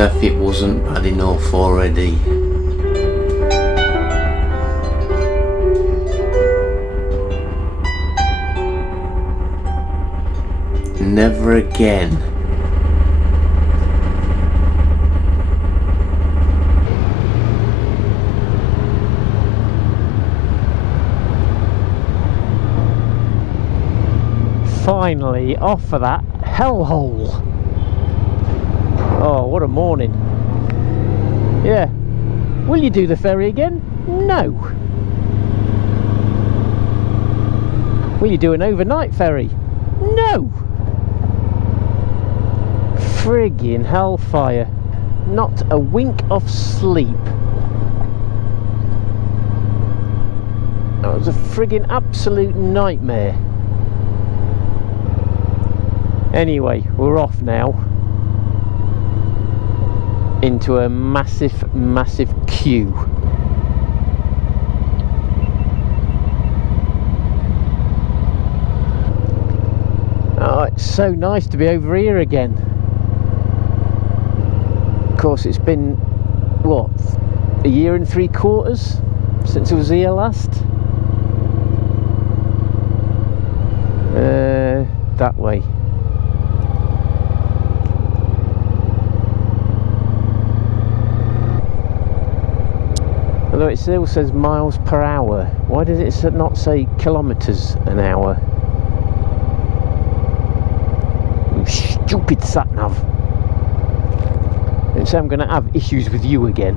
if it wasn't bad enough already. Never again. Finally off of that hellhole. Oh, what a morning. Yeah. Will you do the ferry again? No. Will you do an overnight ferry? No. Friggin' hellfire. Not a wink of sleep. That was a friggin' absolute nightmare. Anyway, we're off now into a massive queue. Oh, it's so nice to be over here again. Of course, it's been, what, a year and 3/4 since I was here last? That way. Although it still says miles per hour. Why does it not say kilometres an hour? You stupid sat-nav. And so I'm going to have issues with you again.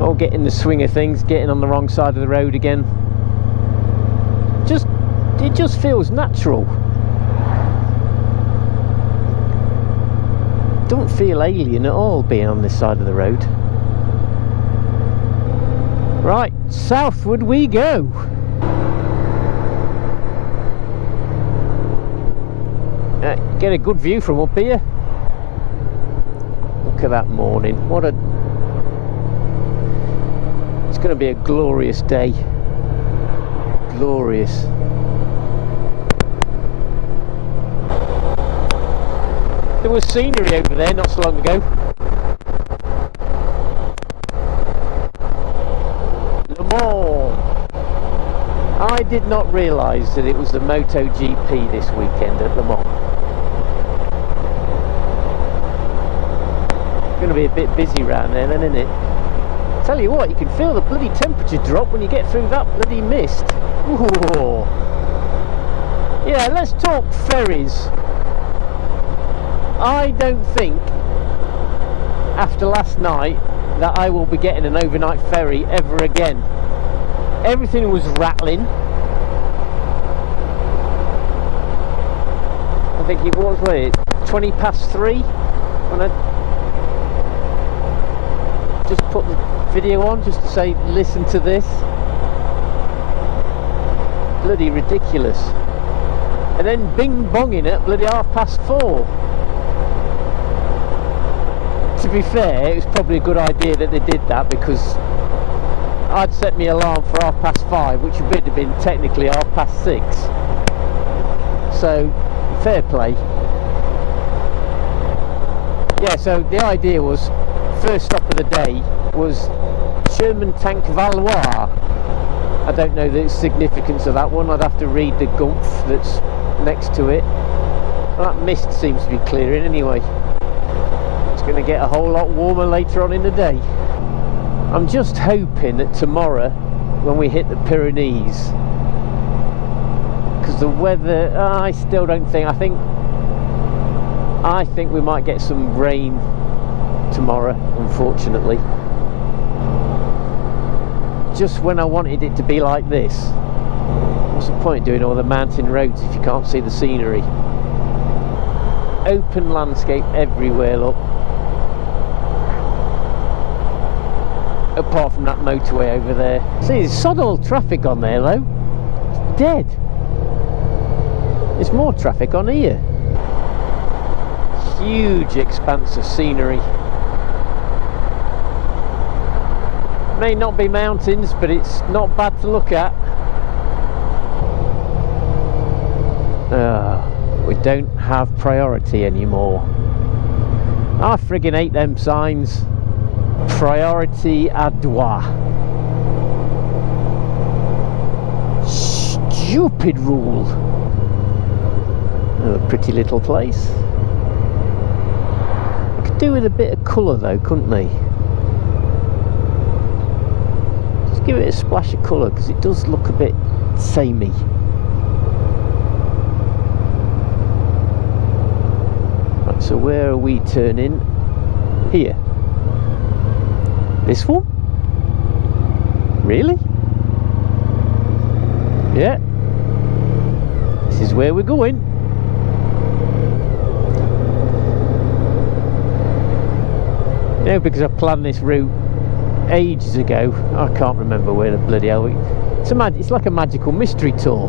Oh, getting the swing of things, getting on the wrong side of the road again. It just feels natural. Don't feel alien at all being on this side of the road. Right, southward we go. Get a good view from up here. Look at that morning. It's going to be a glorious day. Glorious. There was scenery over there not so long ago. Le Mans. I did not realise that it was the MotoGP this weekend at Le Mans. Going to be a bit busy round there then, isn't it? Tell you what, you can feel the bloody temperature drop when you get through that bloody mist. Ooh. Yeah, let's talk ferries. I don't think, after last night, that I will be getting an overnight ferry ever again. Everything was rattling. I think it was, 20 past 3 when I just put the video on just to say, listen to this. Bloody ridiculous. And then bing bonging at bloody 4:30. To be fair, it was probably a good idea that they did that, because I'd set my alarm for 5:30, which would have been technically 6:30. So, fair play. Yeah, so the idea was, first stop of the day was Sherman Tank Valois. I don't know the significance of that one. I'd have to read the gumph that's next to it. Well, that mist seems to be clearing anyway. It's going to get a whole lot warmer later on in the day. I'm just hoping that tomorrow, when we hit the Pyrenees, because the weather, I still don't think, I think we might get some rain tomorrow, unfortunately. Just when I wanted it to be like this. What's the point doing all the mountain roads if you can't see the scenery? Open landscape everywhere, look. Apart from that motorway over there. See, there's sod all traffic on there though. It's dead. There's more traffic on here. Huge expanse of scenery. May not be mountains, but it's not bad to look at. We don't have priority anymore. I friggin' hate them signs. Priority à droit. Stupid rule. Oh, a pretty little place. I could do with a bit of colour though, couldn't they? Just give it a splash of colour, because it does look a bit samey. Right, so where are we turning? Here. This one? Really? Yeah. This is where we're going. You know, because I planned this route ages ago, I can't remember where the bloody hell it's like a magical mystery tour.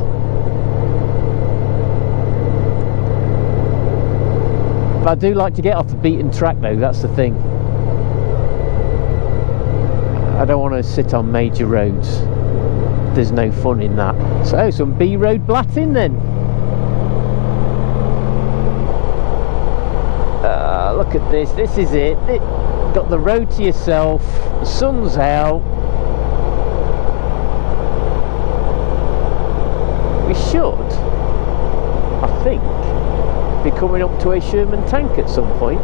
But I do like to get off the beaten track though, that's the thing. I don't want to sit on major roads. There's no fun in that. So some B road blatting then. Look at this. This is it. Got the road to yourself. The sun's out. We should, I think, be coming up to a Sherman tank at some point.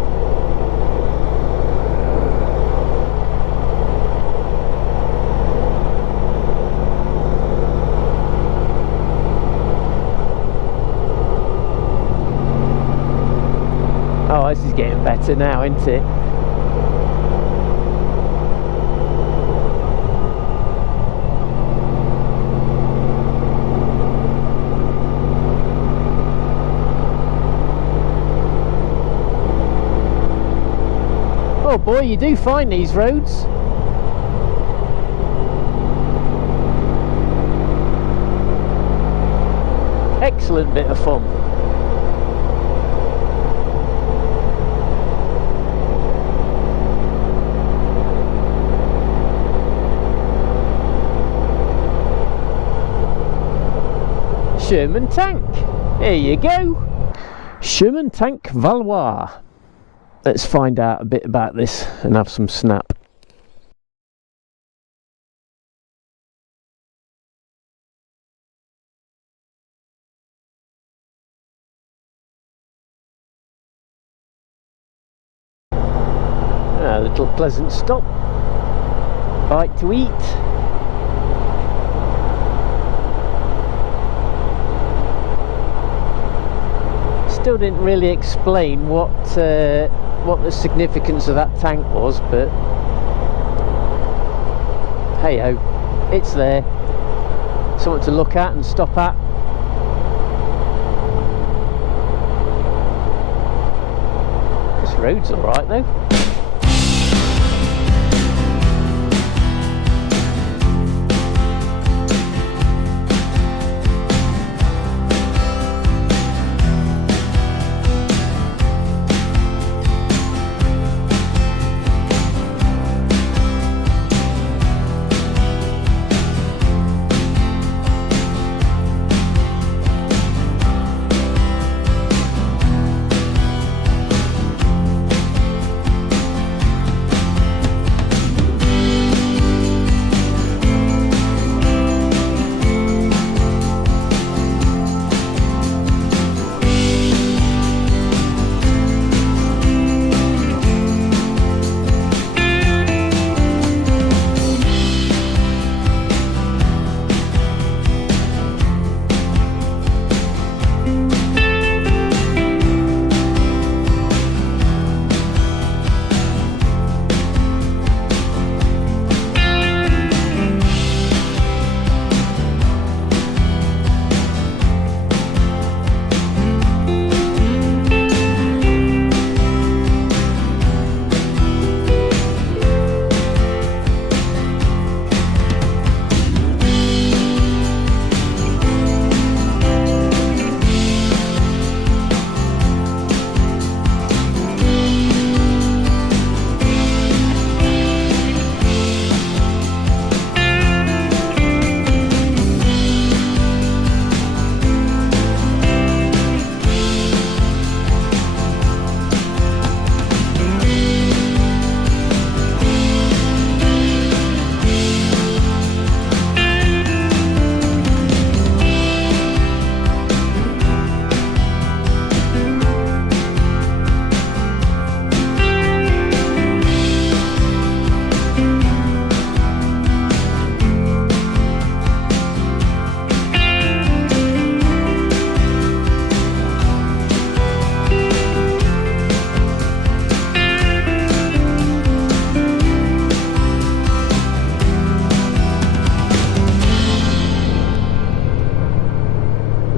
Oh, this is getting better now, isn't it? Oh boy, you do find these roads. Excellent bit of fun. Sherman tank. Here you go. Sherman tank Valois. Let's find out a bit about this and have some snap. A little pleasant stop. Bite to eat. Still didn't really explain what the significance of that tank was, but hey ho, it's there. Something to look at and stop at. This road's alright though.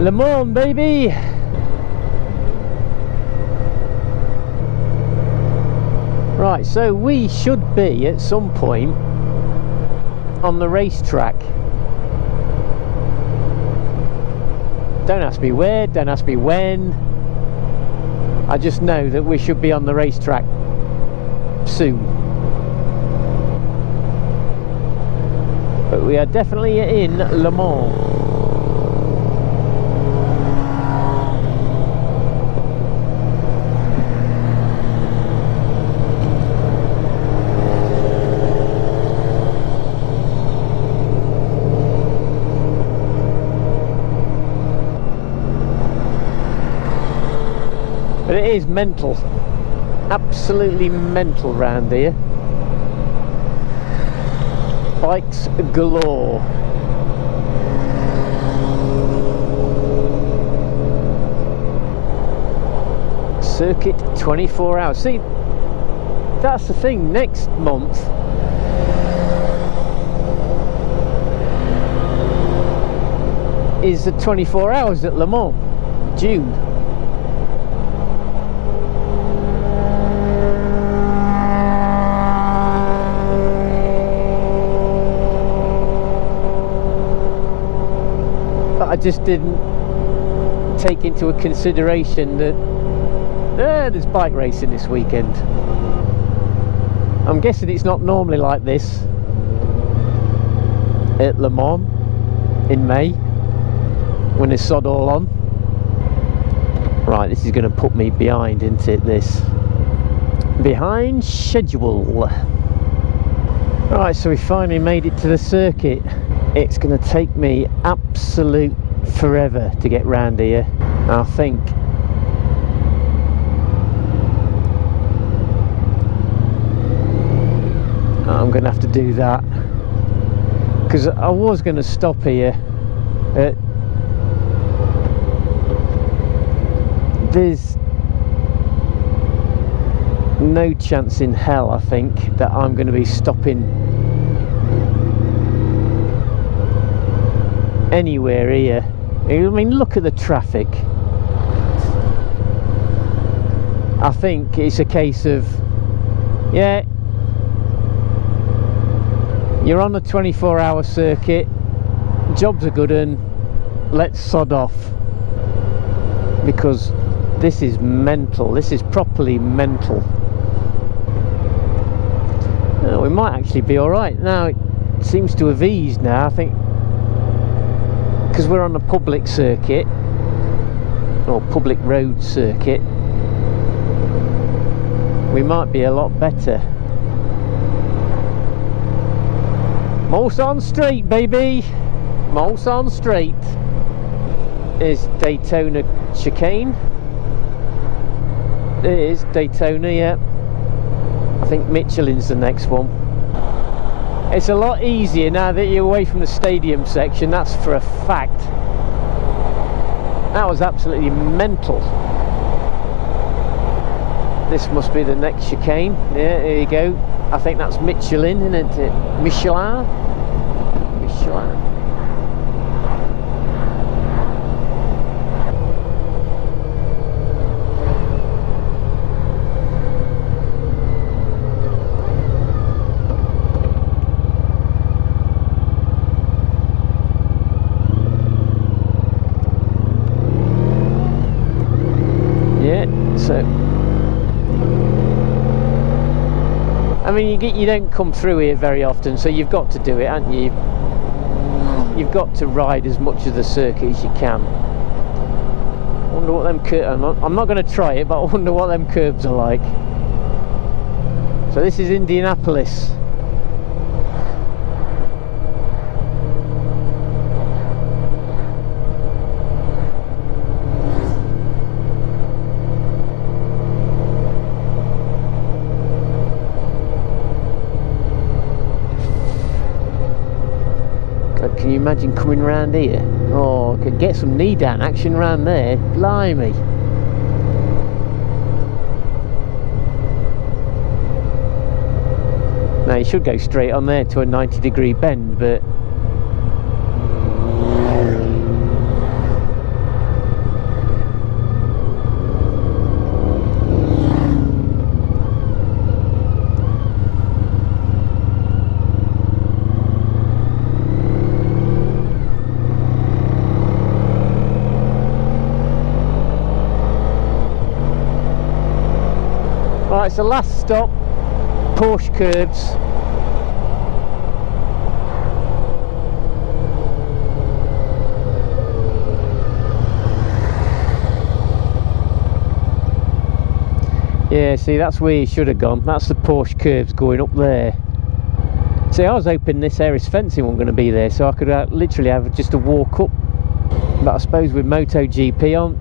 Le Mans, baby! Right, so we should be at some point on the racetrack. Don't ask me where, don't ask me when. I just know that we should be on the racetrack soon. But we are definitely in Le Mans. But it is mental, absolutely mental round here. Bikes galore. Circuit 24 hours. See, that's the thing, next month is the 24 hours at Le Mans, June. I just didn't take into consideration that there's bike racing this weekend. I'm guessing it's not normally like this at Le Mans in May when there's sod all on. Right, this is going to put me behind, isn't it, this? Behind schedule. Right, so we finally made it to the circuit. It's going to take me absolute forever to get round here. I think I'm going to have to do that, because I was going to stop here at, there's no chance in hell, I think, that I'm going to be stopping anywhere here. I mean, look at the traffic. I think it's a case of, yeah, you're on the 24-hour circuit, job's a good one, let's sod off, because this is mental. This is properly mental. We might actually be alright now. It seems to have eased now, I think, because we're on a public circuit, or public road circuit. We might be a lot better. Meixsell Street, baby! Meixsell Street is Daytona chicane. It is Daytona, yeah. I think Michelin's the next one. It's a lot easier now that you're away from the stadium section, that's for a fact. That was absolutely mental. This must be the next chicane. Yeah, there you go. I think that's Michelin, isn't it? Michelin? Michelin. So, I mean, you don't come through here very often, so you've got to do it, haven't you? You've got to ride as much of the circuit as you can. I wonder what them curbs. I'm not going to try it, but I wonder what them curbs are like. So this is Indianapolis. Can you imagine coming round here? Oh, could get some knee down action round there. Blimey. Now you should go straight on there to a 90-degree bend, but Right, so last stop, Porsche curves. Yeah, see, that's where you should have gone. That's the Porsche curves going up there. See, I was hoping this Harris fencing wasn't going to be there, so I could literally have just a walk up. But I suppose with MotoGP on,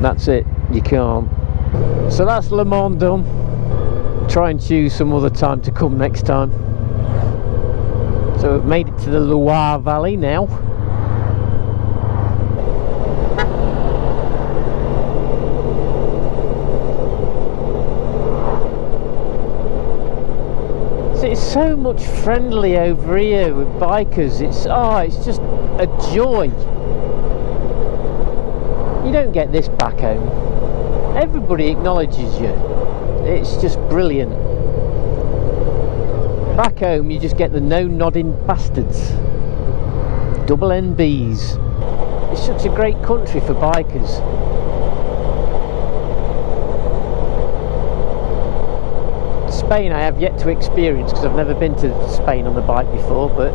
that's it. You can't. So that's Le Mans done. Try and choose some other time to come next time. So we've made it to the Loire Valley now. It's so much friendly over here with bikers. It's just a joy. You don't get this back home. Everybody acknowledges you. It's just brilliant. Back home you just get the no nodding bastards. Double NBs. It's such a great country for bikers. Spain I have yet to experience because I've never been to Spain on the bike before, but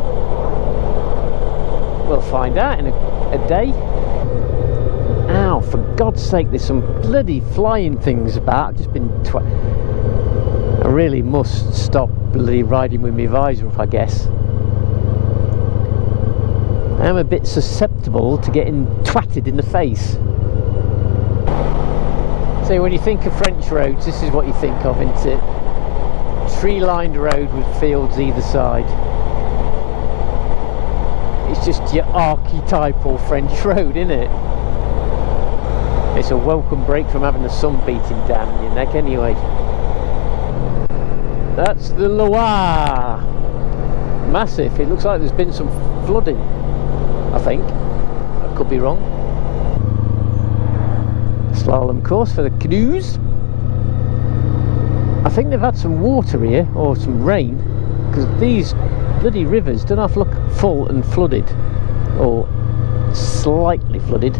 we'll find out in a day. Ow, for God's sake, there's some bloody flying things about. I've just been I really must stop bloody riding with my visor up, I guess. I'm a bit susceptible to getting twatted in the face. So when you think of French roads, this is what you think of, isn't it? Tree-lined road with fields either side. It's just your archetypal French road, isn't it? It's a welcome break from having the sun beating down your neck anyway. That's the Loire. Massive. It looks like there's been some flooding, I think. I could be wrong. Slalom course for the canoes. I think they've had some water here, or some rain, because these bloody rivers don't have to look full and flooded, or slightly flooded.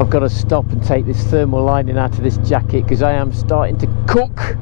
I've got to stop and take this thermal lining out of this jacket because I am starting to cook.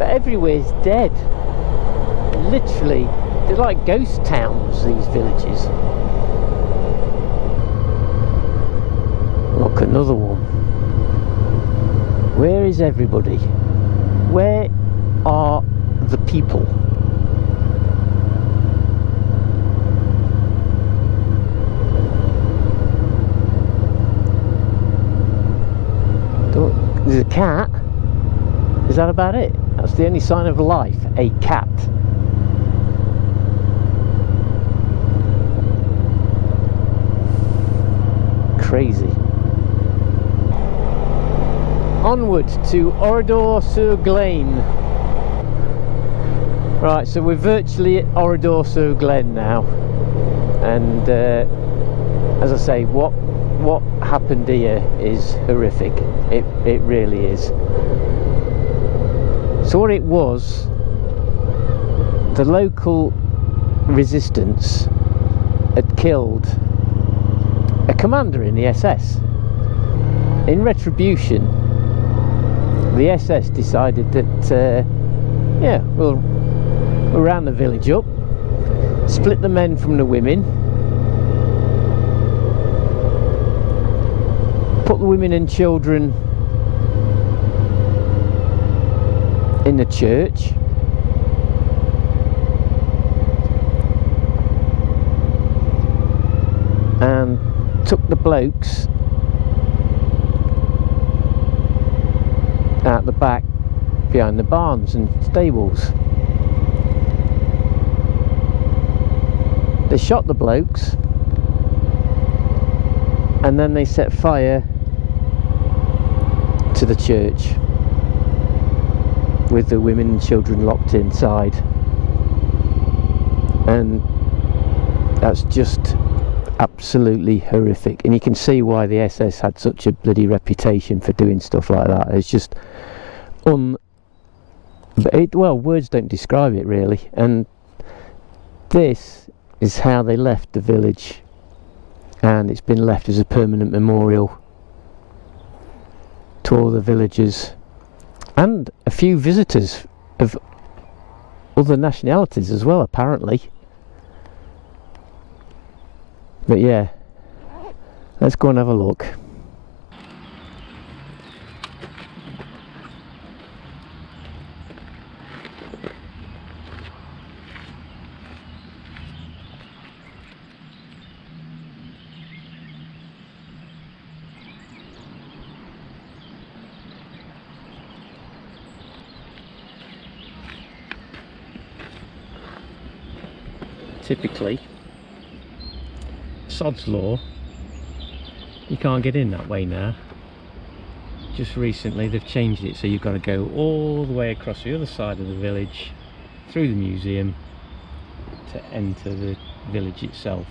Everywhere's dead. Literally, they're like ghost towns, these villages. Look, another one. Where is everybody? Where are the people? There's a cat. Is that about it? That's the only sign of life, a cat. Crazy. Onward to Oradour sur Glane. Right, so we're virtually at Oradour sur Glane now, and as I say, what happened here is horrific. It really is. So what it was, the local resistance had killed a commander in the SS. In retribution, the SS decided that yeah, we'll round the village up, split the men from the women, put the women and children in the church, and took the blokes out the back behind the barns and stables. They shot the blokes and then they set fire to the church with the women and children locked inside, and that's just absolutely horrific. And you can see why the SS had such a bloody reputation for doing stuff like that. It's just well, words don't describe it really. And this is how they left the village, and it's been left as a permanent memorial to all the villagers and a few visitors of other nationalities as well, apparently. But yeah, let's go and have a look. Typically, sod's law, you can't get in that way now. Just recently they've changed it, so you've got to go all the way across the other side of the village, through the museum, to enter the village itself.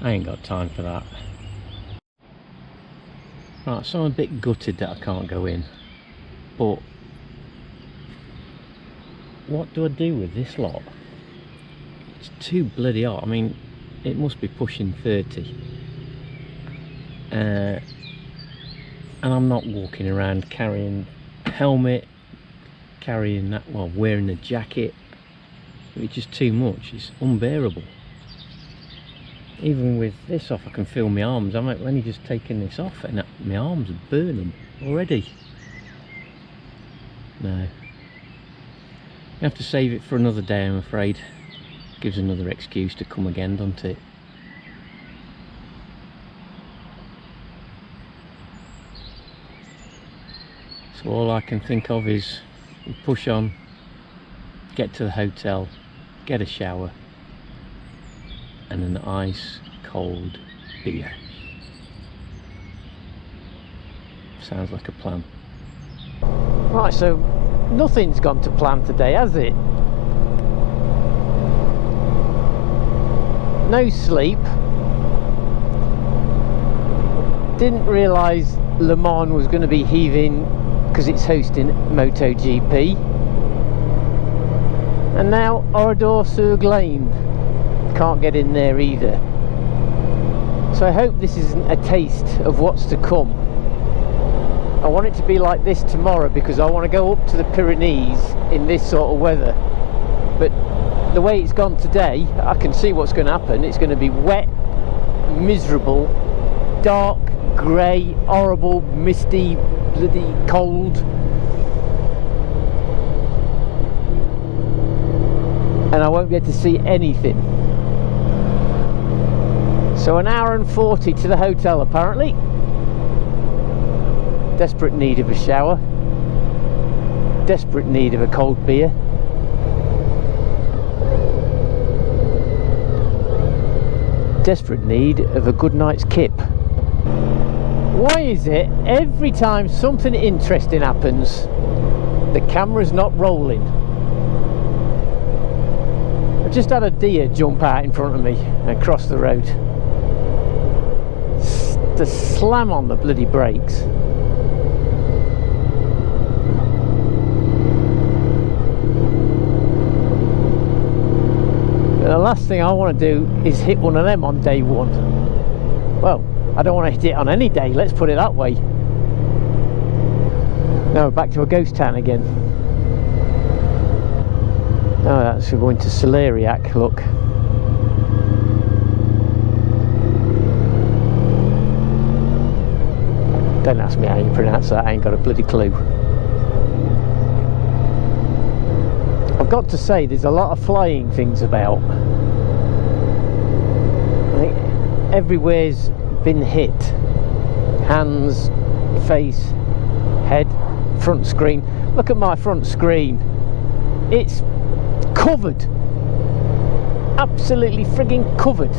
I ain't got time for that. Right, so I'm a bit gutted that I can't go in, but what do I do with this lot? It's too bloody hot. I mean, it must be pushing 30, and I'm not walking around carrying a helmet, carrying that, well, wearing a jacket. It's just too much. It's unbearable. Even with this off, I can feel my arms. I'm only just taking this off and my arms are burning already. No, you have to save it for another day, I'm afraid. Gives another excuse to come again, doesn't it? So all I can think of is push on, get to the hotel, get a shower, and an ice cold beer. Sounds like a plan. Right, so nothing's gone to plan today, has it? No sleep. Didn't realise Le Mans was going to be heaving because it's hosting MotoGP. And now Oradour sur Glane. Can't get in there either. So I hope this isn't a taste of what's to come. I want it to be like this tomorrow because I want to go up to the Pyrenees in this sort of weather. But the way it's gone today, I can see what's going to happen. It's going to be wet, miserable, dark, grey, horrible, misty, bloody cold. And I won't be able to see anything. So an hour and 40 to the hotel apparently. Desperate need of a shower. Desperate need of a cold beer. Desperate need of a good night's kip. Why is it every time something interesting happens, the camera's not rolling? I've just had a deer jump out in front of me and cross the road. The slam on the bloody brakes. The last thing I want to do is hit one of them on day one. Well, I don't want to hit it on any day, let's put it that way. Now we're back to a ghost town again. Oh, that's going to Celeriac, look. Don't ask me how you pronounce that, I ain't got a bloody clue. I've got to say, there's a lot of flying things about. I think everywhere's been hit. Hands, face, head, front screen. Look at my front screen. It's covered. Absolutely frigging covered.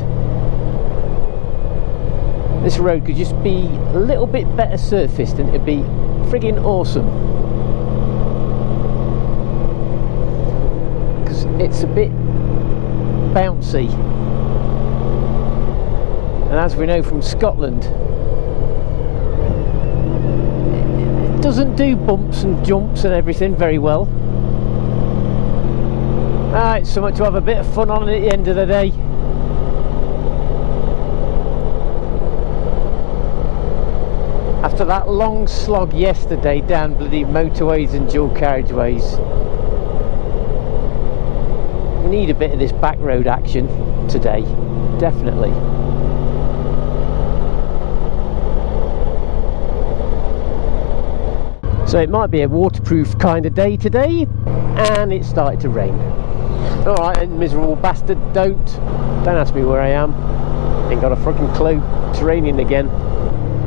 This road could just be a little bit better surfaced and it'd be frigging awesome. Because it's a bit bouncy. And as we know from Scotland, it doesn't do bumps and jumps and everything very well. It's something to have a bit of fun on at the end of the day. After that long slog yesterday down bloody motorways and dual carriageways, we need a bit of this back road action today, definitely. So it might be a waterproof kind of day today, and it started to rain. Alright then, miserable bastard, don't ask me where I am. Ain't got a fucking clue. It's raining again.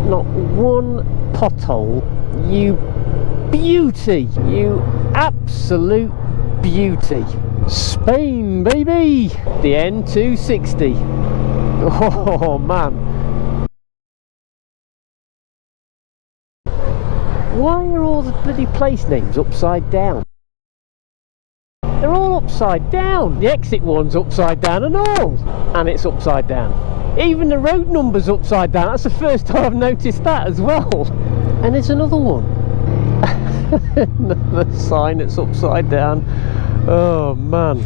Not one pothole. You beauty. You absolute beauty. Spain, baby. The N260. Oh man. Why are all the bloody place names upside down? They're all upside down. The exit one's upside down and all. And it's upside down. Even the road number's upside down. That's the first time I've noticed that as well. And there's another one. Another sign that's upside down. Oh man.